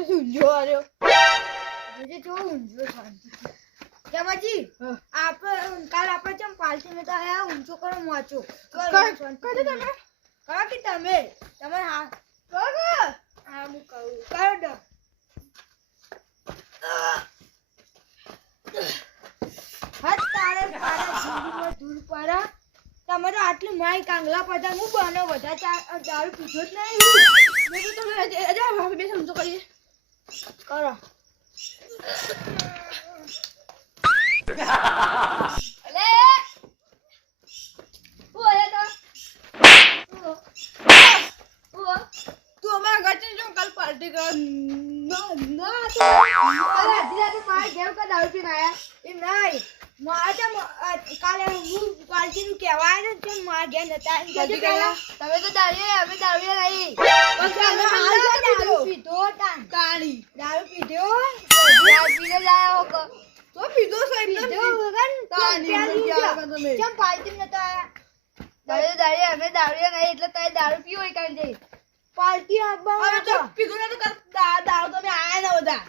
પછી ઊંઝો આવ્યો જોજે જો ઊંઝો થાય કેમાજી આપણે કાલ આપણે ચમ પાલસી મેં તો આયા ઊંચો કરો મોચો. કજો તમે. કરો કે તમે? તમે હા. કરો. હા હું કહું કરો ડો. હત તારે તારા દૂર પડા. તમારો તો આટલું માય કાંગલા પડતા. હું બનો બધા દારૂ પૂછો જ નહીં. તમે બે સમજો કરીએ. કરો અલે! હું આયા તા? હું? હું? તું અમારા ઘર છે ને જો કાલ પાર્ટી કર ના ના તો અરે અડધી રાતે મારા ઘેર કા દારૂ પીને આયા એ નહીં મારે તો મ- અ, કાલે હું પાર્ટીનું કહેવા આવ્યો ને તો માર ઘેર નતા તમે તો દારૂ અમે દારૂ નહીં પછી અમે હાલ તો દારૂ પીધો તાન. તાળી દારૂ પીધો? દારૂ પીને તો પીધો પીધો કેમ? તમે. કેમ નતા તમે તો દારૂ અમે દારૂ નહીં એટલે તમે દારૂ પીઓ હોય કાંઈ જઈ હવે તો પીધું નતું દારૂ તમે આયા ને બધા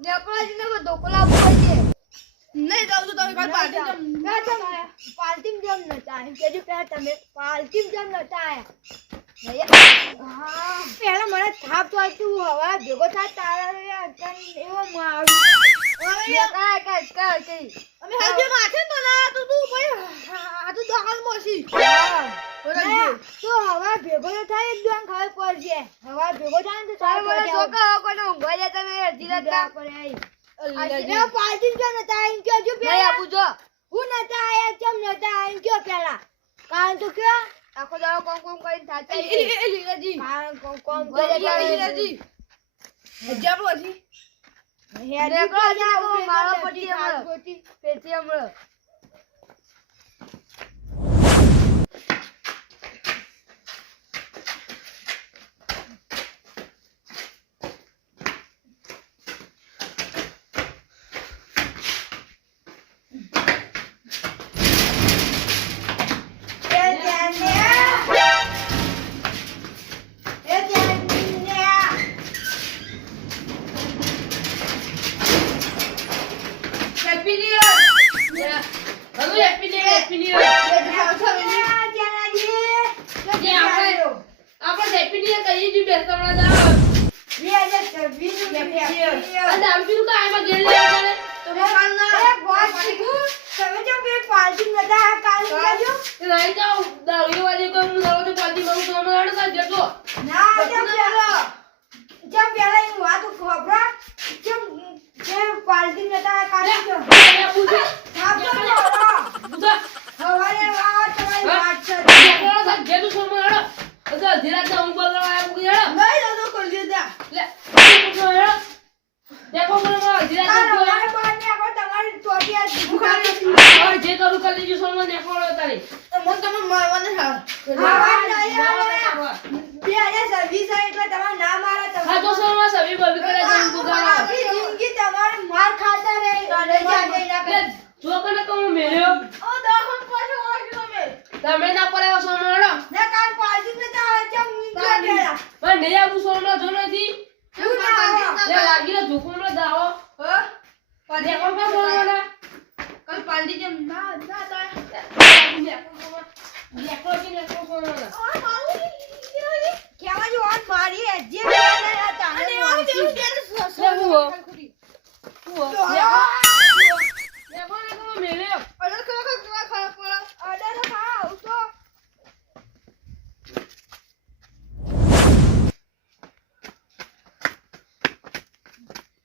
નેકળાજીને બધો ધોકો લાવવો છે નહીં જાવ તો તમે પાર્ટી જમ- ના, તમે જમ નતા એમ કહેજો પહેલા તમે પાર્ટીમાં જમ નતા આયા. હા. પહેલા મને થાપ તો હું હવા ભેગો થાય તારા એવો મારું અમે હાજે માથે તો ના તો તું ભાઈ આ તો દહાલ મોસી. તો હવા ભેગો તો થાય એક દોન ખબર પડશે. હવા ભેગો થાય તો સારું કોને ઊંઘવા જાય તમે રાતના પડે એ પાર્ટી કેમ નતા એમ કહેજો નહીં પહેલા. આપું જો. હું નતા આયા કેમ નતા આયા કયો પહેલા. કારણ તો કયો. આખો દાડો કોમ કોમ કરીને થાચા એ લીલાજી. કારણ કોમ કોમ કરી લીલાજી. હજાર પછી હેડ નેકળો જાઓ, મારો નથી પતિ થાક અમારો. ગોતી. પેટી હમણાં.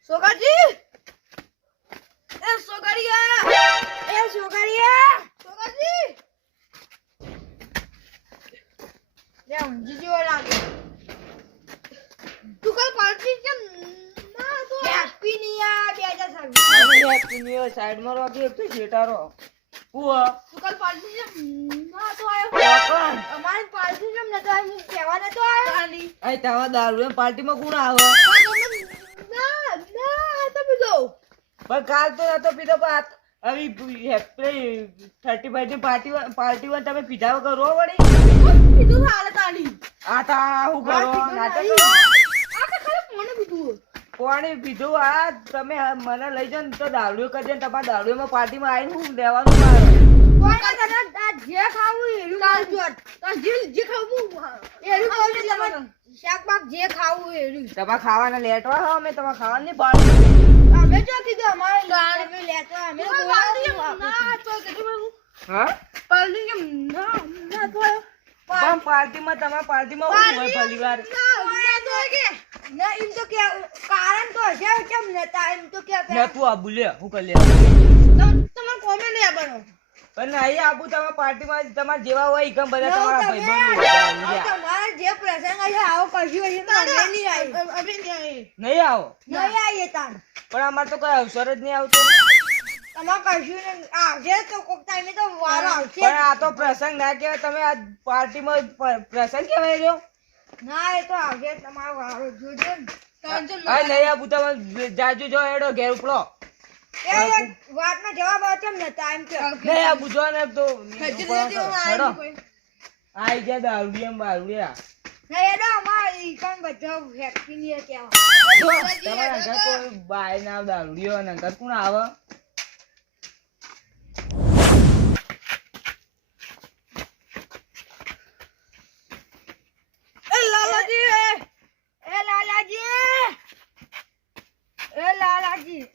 સોગાજી? એ સોગારિયા એ સોગારિયા સોગાજી? લે લાગે તું કલ પાલડી કેમ ના તો happy new year 2026 happy new year સાઈડમાં રોકી એક તો શેટારો હું તું કલ ના તો આયો. પાર્ટી નતો નતો અહીં તાવા દારૂ પાર્ટીમાં કોણ આવે? ના ના પણ કાલ તો નતો પીધો પણ હવે થર્ટી ફાઈવની પાર્ટી પાર્ટી માં તમે પીધા વગર રો વળી. પીધું હાલ તાળી આ તા હું કરો નાટક આ તો ખરે કોને કીધું. પાણી પીધું આ તમે મને લઈ જાઓ ને તો દારૂ કરજે ને તમારા દારૂમાં પાર્ટીમાં આવીને હું લેવાનું મારે? કોઈ ના તને આ જે ખાવું એનું ખાજો જે જે ખાવું એનું ખાવું એટલે તમારે શાક બાક જે ખાવું એનું. તમારે ખાવાના લેટવા હો અમે તમારે ખાવાનું નહીં અમે જો કીધું અમારે તમે લેતો અમે કોઈ બોલાવ્યું પાલટી આપણે. ના તો કેટલું હા? પાલટી કેમ ના ના તો પણ પાર્ટીમાં તમારા પાર્ટીમાં હોય પરિવાર ના ના તો કે. ના એમ તો કે કારણ તો હશે કેમ નતા એમ તો કે ને તું આ બોલે હું કરી લે તમારે કોમે નહીં આવવાનો પણ નહીં આપું તમારા પાર્ટીમાં તમારે જેવા હોય ઈકમ બધા તમારા ભાઈબંધો હોય. જે પ્રસંગ હશે આવો કશું હશે તો અમે નહીં આવીએ. અમે નહીં આવીએ. નહીં આવો? નહીં આવીએ તાન પણ અમારે તો કોઈ અવસર જ નહીં આવતો. તમારે કશું નહીં આવશે તો કોક ટાઈમે તો વારો આવશે. પણ આ તો પ્રસંગ ના કહેવાય તમે આ પાર્ટીમાં પ્રસંગ કહેવાય રહ્યો ના એ તો આવશે તમારો વારો જોજો ને. ટેન્શન હા નહીં આપું જાજુ જો એડો ઘેર ઉપડો. એ વાતનો જવાબ આવે કેમ નતા કે. આપું જો ને તો આઈ ગયા દારૂડી એમ બારૂડિયા. ના એડો અમારે ઈ કામ બધા હેપી ની કહેવા. તમારા ઘર કોઈ બાય ના દારૂડિયો ને ઘર કોણ આવે એ લાલાજી એ લાલાજી એ લાલાજી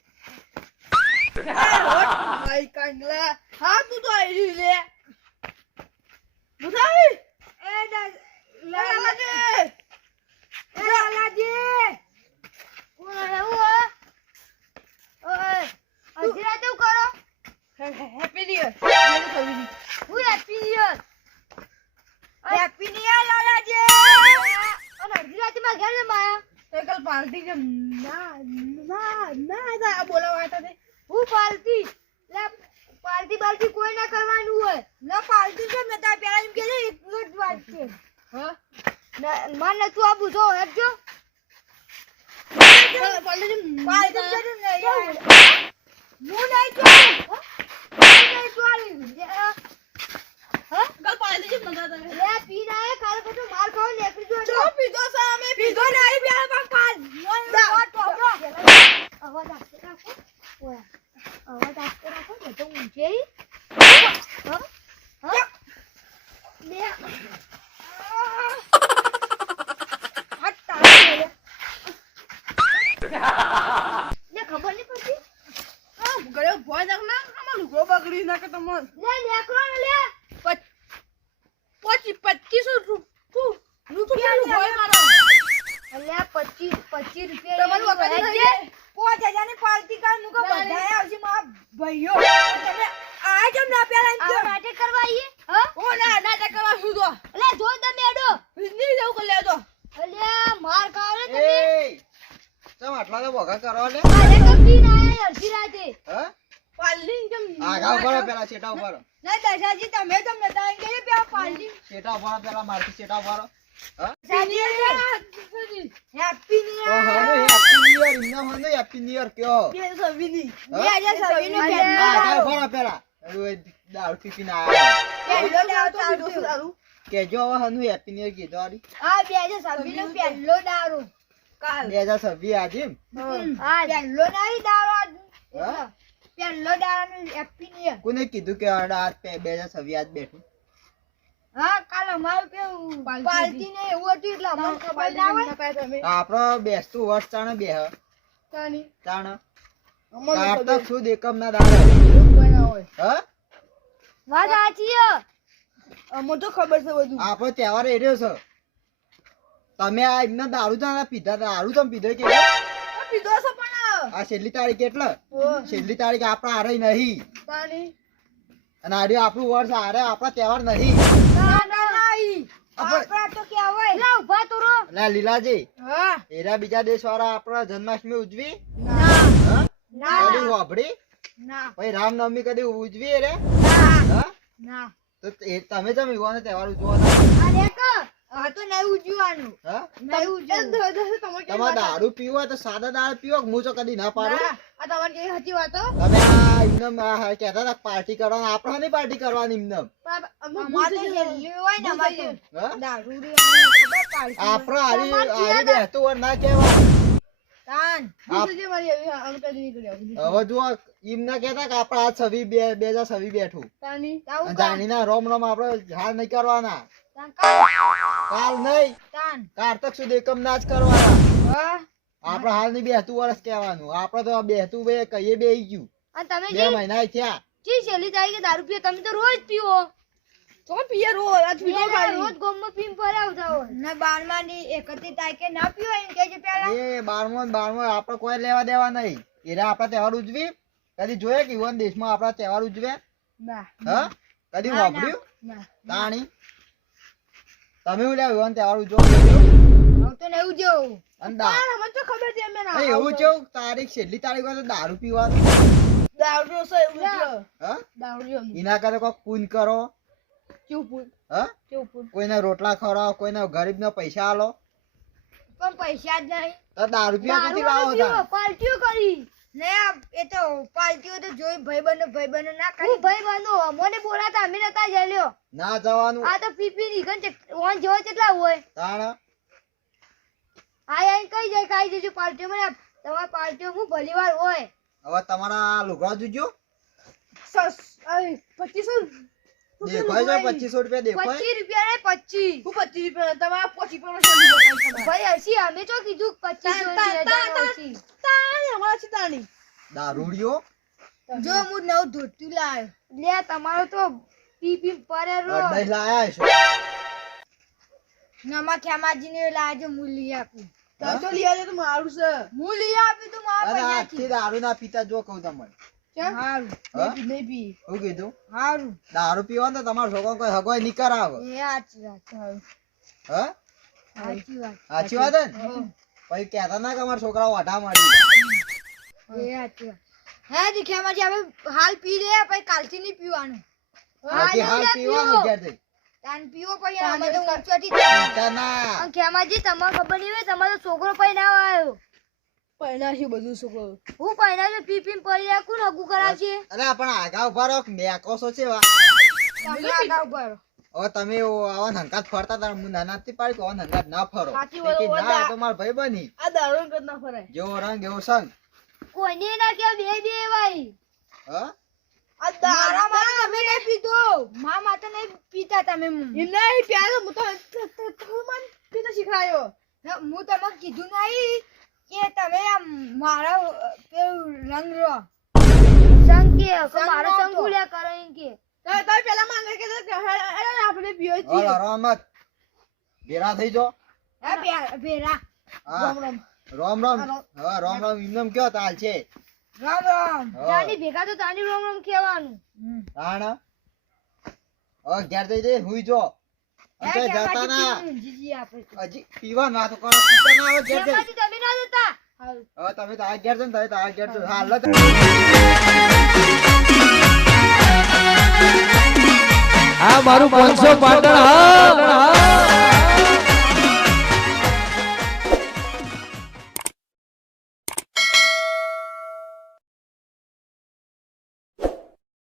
ભાઈ કાંગલા હા તું તો આવી લે મુસાફી એ લાલાજી એ લાલાજી હો ઓય અડધી રાતે હું કરો હેપી ન્યુ યર હું happy new year happy new year Lalaji અને અડધી રાતે માં ઘેર માયા આયા કલ પાર્ટી કે ના ના ના ના બોલાવા હતા તે હું પાલતી બાલતી કોઈ ના કરવાનું હોય. ના પાલતી છે મેં તાર પેલા એમ કે એક જ વાત છે. હા? મને તું આ બુધો હેજો પાર્ટી પાલતી નીકળી જો નહીં યાર. હું નહીં ચાલું હો? હું નહીં ચાલું. જે- હા? કલ પાર્ટી કે મજા હતા લે પી ના આયા, કાલે પછી માર ખાવા નીકળી જો ચો પીધો સામે પીધો નહીં પેલા પણ પાલ મોય દા. વાત પકડો. અવાજ આપતો રાખો ઓય અવાજ આપતો રાખો ને તો ઊંચે ઈ. હા? હા? બે. આ તાળી લે. લે, ખબર નહીં પડતી હા ગળે ભોય નાખ ના આમાં લુગડો બગડી નાખે તમાર લે નેકરો ને લે પચી પચીસો રૂપિયા રૂપિયા ભોય મારો અલ્યા પચીસ પચીસ રૂપિયા તમારું વખત એની થઈ વહેંચે. પાંચ હજારની પાર્ટી કર મૂકો બધાએ આવશે મારા ભાઈઓ. તમે આ કેમ ના પેલા એમ નાટક કરવા આવીએ હા? ઓ ના નાટક કરવા શું તો? અલ્યા જો તમે એડો. નહીં જવું કે લેજો. અલ્યા માર ખાવ તમે. ચમ આટલા તો ભોગા કરો લે. મારે કપી ના આયા અડધી રાતે. હા? પાર્ટી કેમ આગા ઊભા પેલા છેટા ઊભા ના દશાજી તમે તમને નતા પેલા છેટા ઊભા પેલા મારથી છેટા ઊભા આ દારૂ કેજો હવે હનું હેપી ન્યુ કીધો આરી પહેલો કાલ આજે હા પહેલો નહીં આજ. પહેલો હેપી ન્યુ કોને કીધું કે હજાર છવ્વીસ આજ બેઠું? આપડો બેસતું વર્ષ ચાણે બે હ. તાની ચાણ. અમને કાઢતા શું દેકમ ના દાડા કોઈ ના હોય. હા? વાત સાચી છે. અમને તો ખબર છે બધું. આપણો તહેવાર એર્યો છે. તમે આ એમને દારૂ ના પીધા દારૂ તમે પીધો કે આ પીધો છે પણ. આ છેલ્લી તારીખ એટલે? છેલ્લી તારીખ આપણા હારે નહીં. અને આજે આપણું વર્ષ હારે આપણા તહેવાર નહીં. આપણે- લા તો લીલાજી. હા. એરા બીજા દેશ વાળા આપણા જન્માષ્ટમી ઉજવી? ના? ના. કદી ના. પછી રામનવમી કદી ઉજવી રે ના. ના. તો તમે જમ યુવાનો તહેવાર ઉજવો દારૂ પીવું તો સાદા દારૂ પીવો હું તો કદી ના પાડું? આ તમારી કેવી સાચી વાતો? તમે આ એમને આ કહેતા હતા પાર્ટી કરવાની. આપણે નહીં પાર્ટી કરવાની એમને પણ અમે અમાર તો છેલ્લી હોય ને અમાર તો હા? દારૂડી અને ખબર પાલટી હોય. આપણે હારી તમારે હારી જીયા બેસતું ના કહેવાય. તાન. આપ- બીજું જે મારી આવી અંકલ નીકળ્યા બીજું હવે જુઓ એમ ના કેતા કે આપણે આ છવી બે બે હજાર છવી બેઠું. જાણીના રોમ રોમ આપણે હાર નહીં કરવાના. કાલ નહીં. કારતક સુધી એકમ ના જ કરવાના. આપડે હાલની બેહતું વર્ષ કહેવાનું. આપડે તો બેહતું બે કહીએ બે ગયું. તમે બે મહિના થયા. જી છેલ્લી તારીખે દારૂ પીએ તમે તો રોજ પીવો તો પિયર રોજ. આજ પીધો ખાલી. રોજ ગોમમાં પીને ફર્યા આવતા હોય. ના બારમા ની એકત્રીસ તારીખે ના પીવો એમ કે પેલા એ બારમો ને બારમો આપણે કોઈ લેવા દેવા નહીં. એરા આપણા તહેવાર ઉજવી કદી જોયે કે ઈવન દેશમાં આપડા તહેવાર ઉજવે? ના. હા? કદી. વાપર્યું? ના. તાણી? તમે લ્યા ઈવન તહેવાર ઉજવો હું તો નહીં જેવું અને મને તો ખબર છે મેં ના એવું કેવું તારીખ છેલ્લી તારીખ હોય તો દારૂ પીવા દારૂ છે એવું હા? દારૂ એના કરે કોક પૂન કરો. ચૂપું હા? ચૂપું કોઈને રોટલા ખવડાવો કોઈને ગરીબને પૈસા આલો. પણ પૈસા જ નહીં. તો દારૂ પીવા દારૂ લાવો? પાર્ટીઓ કરી. ને એ તો પાલતી તો જોઈ ભાઈબંધો ભાઈબંધો ના કરી ભાઈબંધો મને બોલાતા અમે નતા જલ્યો ના જવાનું. આ તો પીપી નીકળ ઓન જેવો કેટલા હોય? તાણા. આ આઈ કઈ જાય કઈ જજો પાર્ટીઓ મને તમાર પાર્ટીઓ હું ભલીવાર હોય. હવે તમારા લુગડા જોજો. સસ પચીસો દેખાય છે પચીસો રૂપિયા દેખાય? પચીસ રૂપિયા ને પચીસ. હું પચીસ રૂપિયા? તમારા પચીસ રૂપિયા ભાઈ હસી અમે તો કીધું પચીસ તા- તા- તા- તા- તાણી અમારા છે તાણી દારૂડિયો? જો હું નવ ધોતું લાવ્યો લે તમારો તો પી પી પરે રો લાયા છો નમા ખેમાજી ને લાજો હું લઈ આપું. તમે તો લઈ આવજો તો મારું છે. હું લઈ આપી તું મારા પૈસાથી દારૂ ના પીતા જો કહું તમને. દારૂ પીવા તો તમારો છોકરો કોઈ હગવાય નહીં કરાવે. સાચી વાત ને? પછી કેતા ના કે અમારા છોકરાઓ વાઢા મારી હે જી ખેમાજી હવે હાલ પી લે પછી કાલથી નહીં પીવાનું. હાલ પીવાનું ઘેરથી. તાન પીવો પછી અમે ઊંચોથી ના ખેમાજી તમને ખબર નહીં હોય તમારો છોકરો પછી ના આવ્યો. પહેલા બધું શું કહું હું પહેલા પીપીન પડી રહ્યા કોણ હગું કરાવશે અરે પણ આગા ઊભા રહો મેકો છો છે વા તમે આગા ઊભા રહો. ઓ તમે આવા હંકાત ફરતા તાર હું નાના થી પાડી કે આવા ના ફરો કે ના તો માર ભાઈ બની આ દારૂ કદ ના ફરાય જેવો રંગ એવો સંગ કોઈને ના કે બે બે ભાઈ હા આ તમે નહીં પીધો મા માટે નહીં પીતા તમે એ નહીં પ્યાર હું તો મને પીતા શીખવાયો હું તમને કીધું નહીં કે તમે આમ મારા પેલું રંગ રો સંગ કે મારો સંગ ભૂલ્યા કરો કે. તો તો પેલા માંગે કે અરે આપણે પીવો જ ઓલા રમત ભેરા થઈ જો હે ભેરા. રામ રામ. રોમ રોમ. હા રોમ રોમ. કયો તાલ છે? રામ રામ. તાની ભેગા તો તાની રામ રામ કહેવાનું. તાણ. ઓ ઘેર જઈ જઈ હુઈ જો અંતે કે ના. હજી પીવા ના તો કોણ પીતા ના આવે ઘેર જઈ તમે ના જતા? હવે તમે તારા ઘેર છો ને તમે તો ઘેર છો હાલ આ મારું પાંચસો પાટણ હા.